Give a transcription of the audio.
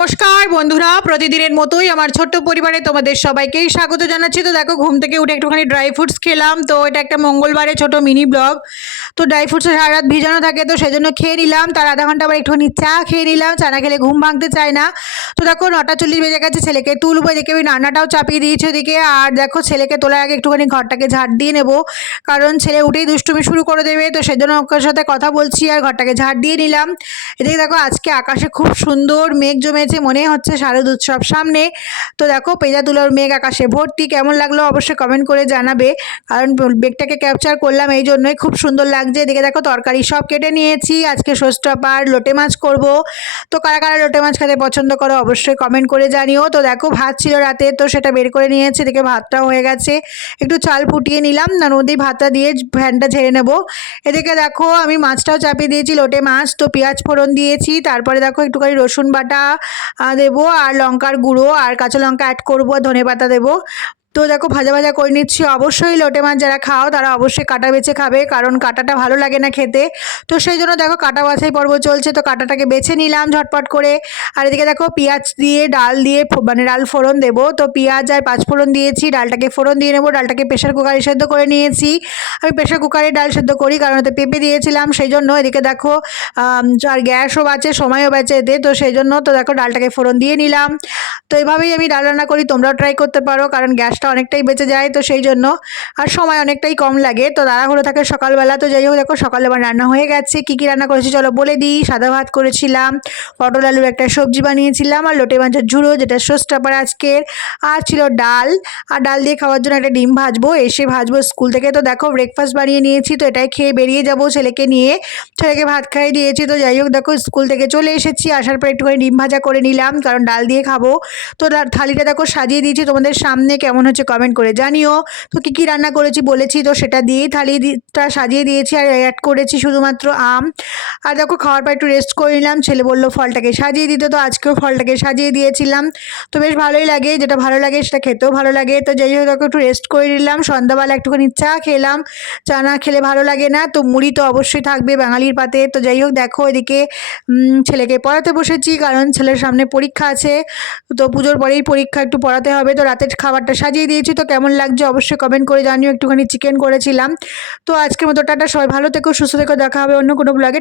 নমস্কার বন্ধুরা, প্রতিদিনের মতোই আমার ছোট্ট পরিবারে তোমাদের সবাইকেই স্বাগত জানাচ্ছি। তো দেখো, ঘুম থেকে উঠে একটুখানি ড্রাই ফ্রুটস খেলাম। তো এটা একটা মঙ্গলবারে ছোট মিনি ব্লগ তো ড্রাই ফ্রুটস সারা রাত ভিজানো থাকে, তো সেজন্য খেয়ে নিলাম। তার আধা ঘণ্টা আবার একটুখানি চা খেয়ে নিলাম। চা না খেলে ঘুম ভাঙতে চায় না। তো দেখো, নটা চল্লিশ বেজে গেছে, ছেলেকে তুলবো, এদিকে ওই রান্নাটাও চাপিয়ে দিয়েছি ওদিকে। আর দেখো, ছেলেকে তোলার আগে একটুখানি ঘরটাকে ঝাড় দিয়ে নেব। কারণ ছেলে উঠেই দুষ্টুমি শুরু করে দেবে, তো সেজন্য ওর সাথে কথা বলছি আর ঘরটাকে ঝাড় দিয়ে নিলাম। এদিকে দেখো, আজকে আকাশে খুব সুন্দর মেঘ জমেছে মনে হচ্ছে শারদ উৎসব সামনে। তো দেখো, পেজা তুলোর মেঘ আকাশে ভর্তি। কেমন লাগল অবশ্যই কমেন্ট করে জানাবে। কারণ মেঘটাকে ক্যাপচার করলাম এই জন্যই খুব সুন্দর লাগছে। এদিকে দেখো, তরকারি সব কেটে নিয়েছি। আজকে ষষ্ঠপার লোটে মাছ করব। তো কারা কারা লোটে মাছ খেতে পছন্দ করো অবশ্যই কমেন্ট করে জানিও। তো দেখো, ভাত ছিল রাতে, তো সেটা বের করে নিয়েছি। এদিকে ভাতটাও হয়ে গেছে। একটু চাল ফুটিয়ে নিলাম। না, নদী ভাতটা দিয়ে ফ্যানটা ঝেড়ে নেব। এদিকে দেখো, আমি মাছটাও চাপিয়ে দিয়েছি, লোটে মাছ। তো পেঁয়াজ ফোড়ন দিয়েছি। তারপরে দেখো, একটুখানি রসুন বাটা দেবো আর লঙ্কার গুঁড়ো আর কাঁচা লঙ্কা অ্যাড করব ধনে পাতা দেবো। তো দেখো, ভাজা ভাজা করে নিচ্ছি। অবশ্যই লোটে মাছ যারা খাও, তারা অবশ্যই কাটা বেছে খাবে, কারণ কাটাটা ভালো লাগে না খেতে। তো সেই জন্য দেখো, কাটা বাছাই পর্ব চলছে, তো কাটাটাকে বেছে নিলাম ঝটপট করে। আর এদিকে দেখো, পেঁয়াজ দিয়ে, ডাল দিয়ে মানে ডাল ফোড়ন দেবো। তো পেঁয়াজ আর পাঁচ ফোড়ন দিয়েছি, ডালটাকে ফোড়ন দিয়ে নেব, ডালটাকে প্রেশার কুকারে সেদ্ধ করে নিয়েছি। আমি প্রেশার কুকারে ডাল সেদ্ধ করি, কারণ ওতে পেঁপে দিয়েছিলাম, সেই জন্য এদিকে দেখো আর গ্যাসও বাঁচে, সময়ও বাঁচে এতে, তো সেই জন্য তো দেখো, ডালটাকে ফোড়ন দিয়ে নিলাম। তো এইভাবেই আমি ডাল রান্না করি, তোমরাও ট্রাই করতে পারো, কারণ গ্যাসটা অনেকটাই বেঁচে যায় তো সেই জন্য। আর সময় অনেকটাই কম লাগে, তো তাড়াহুড়ো থাকে সকালবেলা। তো যাই হোক দেখো, সকালে আমার রান্না হয়ে গেছে। কী কী রান্না করেছি চলো বলে দিই। সাদা ভাত করেছিলাম, পটল আলুর একটা সবজি বানিয়েছিলাম, আর লোটে মাছের ঝুড়ো, যেটা ষষ্ঠবার আজকের। আর ছিল ডাল, আর ডাল দিয়ে খাওয়ার জন্য একটা ডিম ভাজবো। এসে ভাজবো স্কুল থেকে। তো দেখো ব্রেকফাস্ট বানিয়ে নিয়েছি, তো এটাই খেয়ে বেরিয়ে যাব ছেলেকে নিয়ে। ছেলেকে ভাত খাইয়ে দিয়েছি, তো যাই হোক দেখো, স্কুল থেকে চলে এসেছি। আসার পর একটুখানি ডিম ভাজা করে নিলাম, কারণ ডাল দিয়ে খাব। তো থালিটা দেখো সাজিয়ে দিয়েছি। তোমাদের সামনে কেমন হচ্ছে কমেন্ট করে জানিও। তো কী কী রান্না করেছি বলেছি তো সেটা দিয়েই থালিটা সাজিয়ে দিয়েছি আর অ্যাড করেছি শুধুমাত্র আম। আর দেখো খাওয়ার পর একটু রেস্ট করে নিলাম। ছেলে বলল ফলটাকে সাজিয়ে দিতে, তো আজকেও ফলটাকে সাজিয়ে দিয়েছিলাম। তো বেশ ভালোই লাগে, যেটা ভালো লাগে সেটা খেতেও ভালো লাগে। তো যাই হোক দেখো একটু রেস্ট করে নিলাম। সন্ধ্যাবেলা একটুখানি চা খেলাম। চা না খেলে ভালো লাগে না। তো মুড়ি তো অবশ্যই থাকবে বাঙালির পাতে। তো যাই হোক দেখো এদিকে ছেলেকে পড়াতে বসেছি কারণ ছেলের সামনে পরীক্ষা আছে। তো পুজোর পরেই পরীক্ষা একটু পড়াতে হবে। তো রাতের খাবারটা সাজিয়ে দিয়েছি, তো কেমন লাগছে অবশ্যই কমেন্ট করে জানিও। একটুখানি চিকেন করেছিলাম। তো আজকের মতো টাটা, সবাই ভালো থেকো, সুস্থ থেকো, দেখা হবে অন্য কোনো ব্লগে